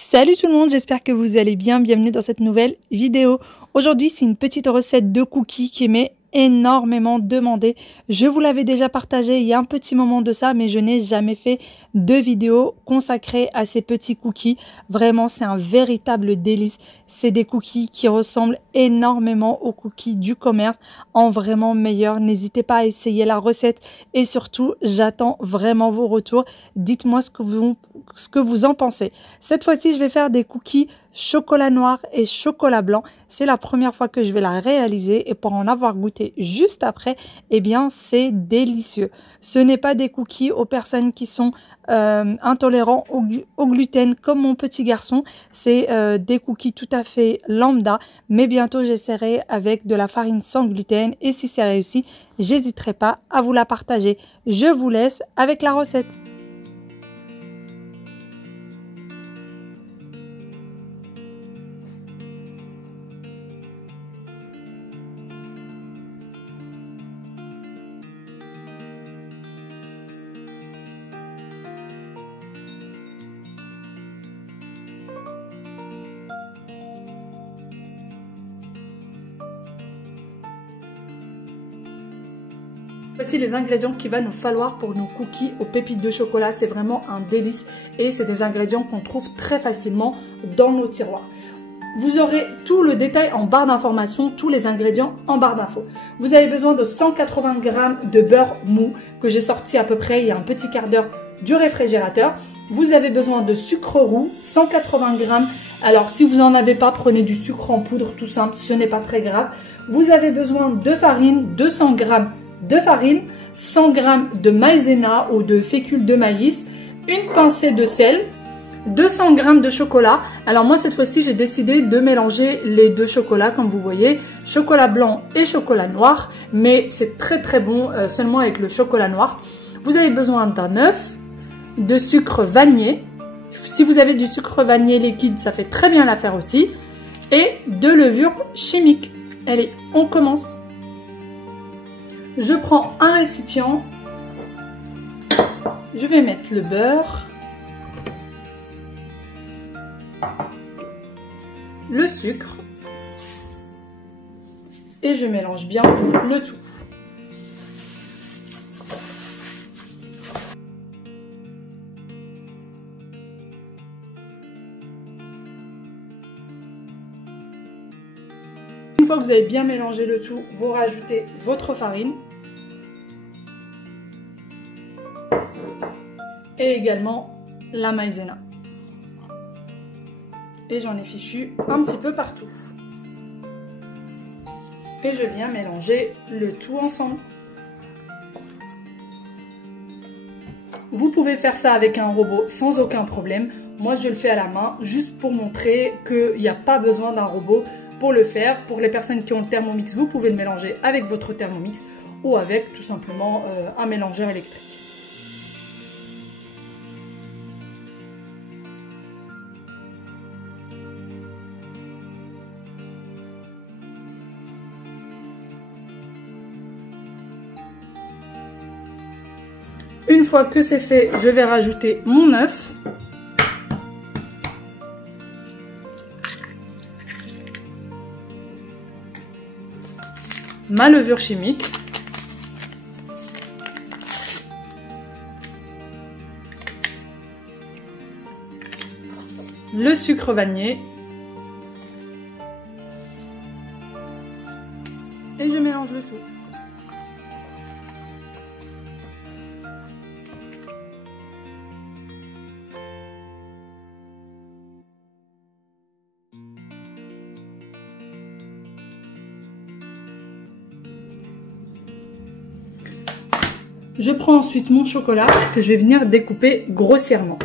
Salut tout le monde, j'espère que vous allez bien, bienvenue dans cette nouvelle vidéo. Aujourd'hui c'est une petite recette de cookies qui m'est énormément demandée. Je vous l'avais déjà partagé il y a un petit moment de ça, mais je n'ai jamais fait de vidéo consacrée à ces petits cookies. Vraiment c'est un véritable délice. C'est des cookies qui ressemblent énormément aux cookies du commerce, en vraiment meilleur. N'hésitez pas à essayer la recette et surtout j'attends vraiment vos retours. Dites-moi ce que vous en pensez. Cette fois-ci, je vais faire des cookies chocolat noir et chocolat blanc. C'est la première fois que je vais la réaliser et pour en avoir goûté juste après, eh bien, c'est délicieux. Ce n'est pas des cookies aux personnes qui sont intolérants au gluten comme mon petit garçon. C'est des cookies tout à fait lambda, mais bientôt j'essaierai avec de la farine sans gluten et si c'est réussi, j'hésiterai pas à vous la partager. Je vous laisse avec la recette. Voici les ingrédients qu'il va nous falloir pour nos cookies aux pépites de chocolat. C'est vraiment un délice et c'est des ingrédients qu'on trouve très facilement dans nos tiroirs. Vous aurez tout le détail en barre d'informations, tous les ingrédients en barre d'infos. Vous avez besoin de 180 g de beurre mou que j'ai sorti à peu près il y a un petit quart d'heure du réfrigérateur. Vous avez besoin de sucre roux, 180 g. Alors si vous n'en avez pas, prenez du sucre en poudre tout simple, ce n'est pas très grave. Vous avez besoin de farine, 200 g de farine, 100 g de maïzena ou de fécule de maïs, une pincée de sel, 200 g de chocolat. Alors moi cette fois-ci j'ai décidé de mélanger les deux chocolats comme vous voyez, chocolat blanc et chocolat noir, mais c'est très bon seulement avec le chocolat noir. Vous avez besoin d'un œuf, de sucre vanillé, si vous avez du sucre vanillé liquide ça fait très bien l'affaire aussi, et de levure chimique. Allez, on commence. Je prends un récipient, je vais mettre le beurre, le sucre et je mélange bien le tout. Une fois que vous avez bien mélangé le tout, vous rajoutez votre farine et également la maïzena. Et j'en ai fichu un petit peu partout. Et je viens mélanger le tout ensemble. Vous pouvez faire ça avec un robot sans aucun problème. Moi, je le fais à la main juste pour montrer qu'il n'y a pas besoin d'un robot pour le faire. Pour les personnes qui ont le Thermomix, vous pouvez le mélanger avec votre Thermomix ou avec tout simplement un mélangeur électrique. Une fois que c'est fait, je vais rajouter mon œuf. Ma levure chimique. Le sucre vanillé. Et je mélange le tout. Je prends ensuite mon chocolat que je vais venir découper grossièrement.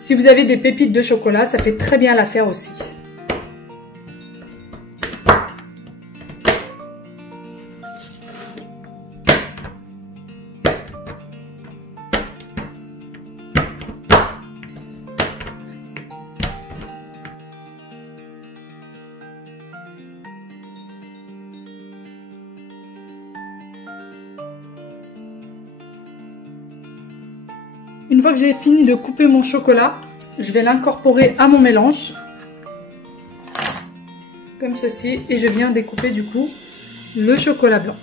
Si vous avez des pépites de chocolat, ça fait très bien l'affaire aussi. Une fois que j'ai fini de couper mon chocolat, je vais l'incorporer à mon mélange. Comme ceci. Et je viens découper du coup le chocolat blanc.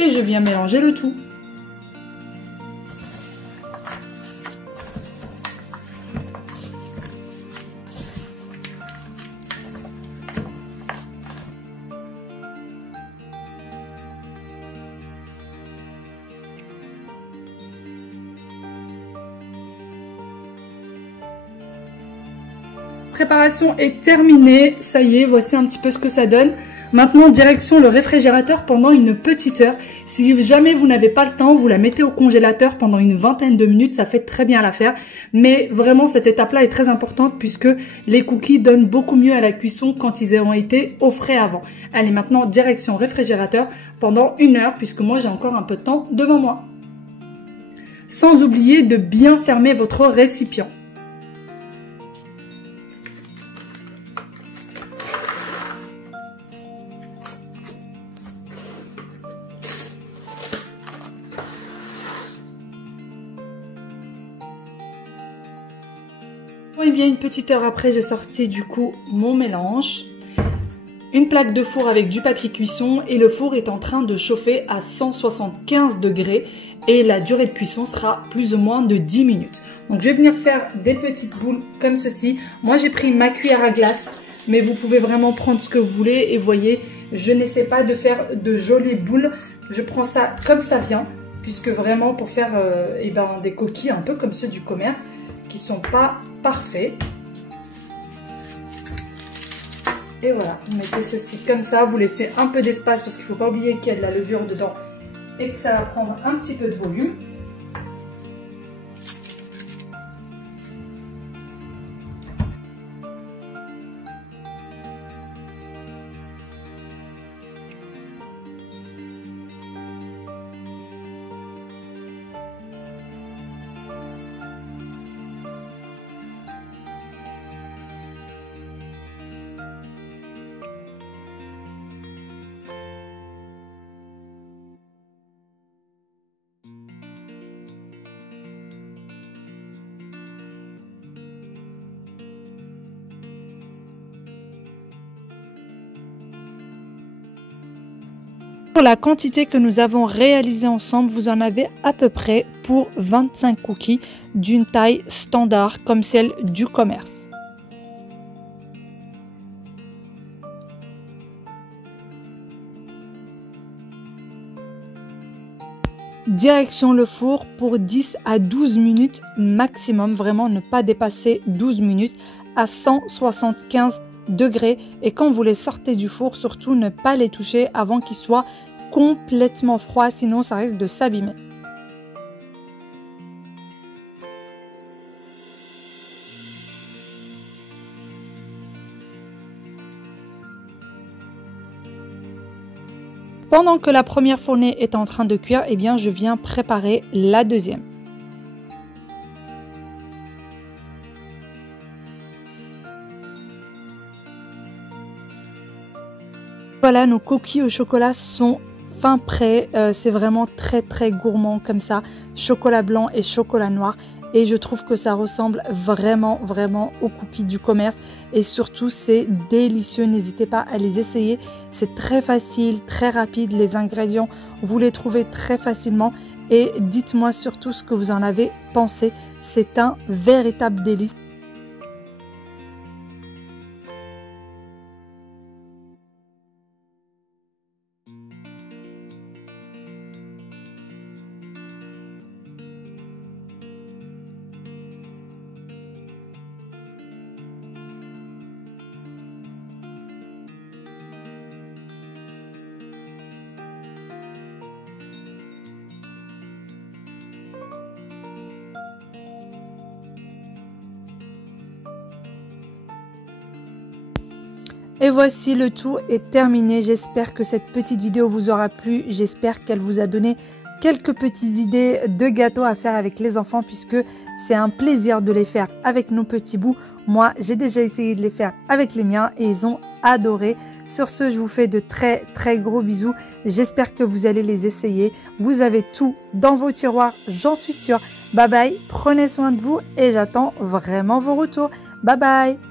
Et je viens mélanger le tout. Préparation est terminée, ça y est, voici un petit peu ce que ça donne. Maintenant, direction le réfrigérateur pendant une petite heure. Si jamais vous n'avez pas le temps, vous la mettez au congélateur pendant une vingtaine de minutes, ça fait très bien l'affaire. Mais vraiment, cette étape-là est très importante puisque les cookies donnent beaucoup mieux à la cuisson quand ils ont été au frais avant. Allez, maintenant, direction réfrigérateur pendant une heure puisque moi, j'ai encore un peu de temps devant moi. Sans oublier de bien fermer votre récipient. Et bien une petite heure après, j'ai sorti du coup mon mélange. Une plaque de four avec du papier cuisson et le four est en train de chauffer à 175 degrés et la durée de cuisson sera plus ou moins de 10 minutes. Donc je vais venir faire des petites boules comme ceci. Moi j'ai pris ma cuillère à glace, mais vous pouvez vraiment prendre ce que vous voulez et voyez, je n'essaie pas de faire de jolies boules. Je prends ça comme ça vient, puisque vraiment pour faire des coquilles un peu comme ceux du commerce, qui sont pas parfaits. Et voilà, vous mettez ceci comme ça, vous laissez un peu d'espace parce qu'il ne faut pas oublier qu'il y a de la levure dedans et que ça va prendre un petit peu de volume. Pour la quantité que nous avons réalisée ensemble, vous en avez à peu près pour 25 cookies d'une taille standard comme celle du commerce. Direction le four pour 10 à 12 minutes maximum, vraiment ne pas dépasser 12 minutes à 175 degrés. Et quand vous les sortez du four, surtout ne pas les toucher avant qu'ils soient complètement froids, sinon ça risque de s'abîmer. Pendant que la première fournée est en train de cuire, eh bien, je viens préparer la deuxième. Voilà, nos cookies au chocolat sont fin prêts. C'est vraiment très gourmand comme ça. Chocolat blanc et chocolat noir. Et je trouve que ça ressemble vraiment aux cookies du commerce. Et surtout, c'est délicieux. N'hésitez pas à les essayer. C'est très facile, très rapide. Les ingrédients, vous les trouvez très facilement. Et dites-moi surtout ce que vous en avez pensé. C'est un véritable délice. Et voici, le tout est terminé. J'espère que cette petite vidéo vous aura plu. J'espère qu'elle vous a donné quelques petites idées de gâteaux à faire avec les enfants puisque c'est un plaisir de les faire avec nos petits bouts. Moi, j'ai déjà essayé de les faire avec les miens et ils ont adoré. Sur ce, je vous fais de très très gros bisous. J'espère que vous allez les essayer. Vous avez tout dans vos tiroirs, j'en suis sûre. Bye bye, prenez soin de vous et j'attends vraiment vos retours. Bye bye.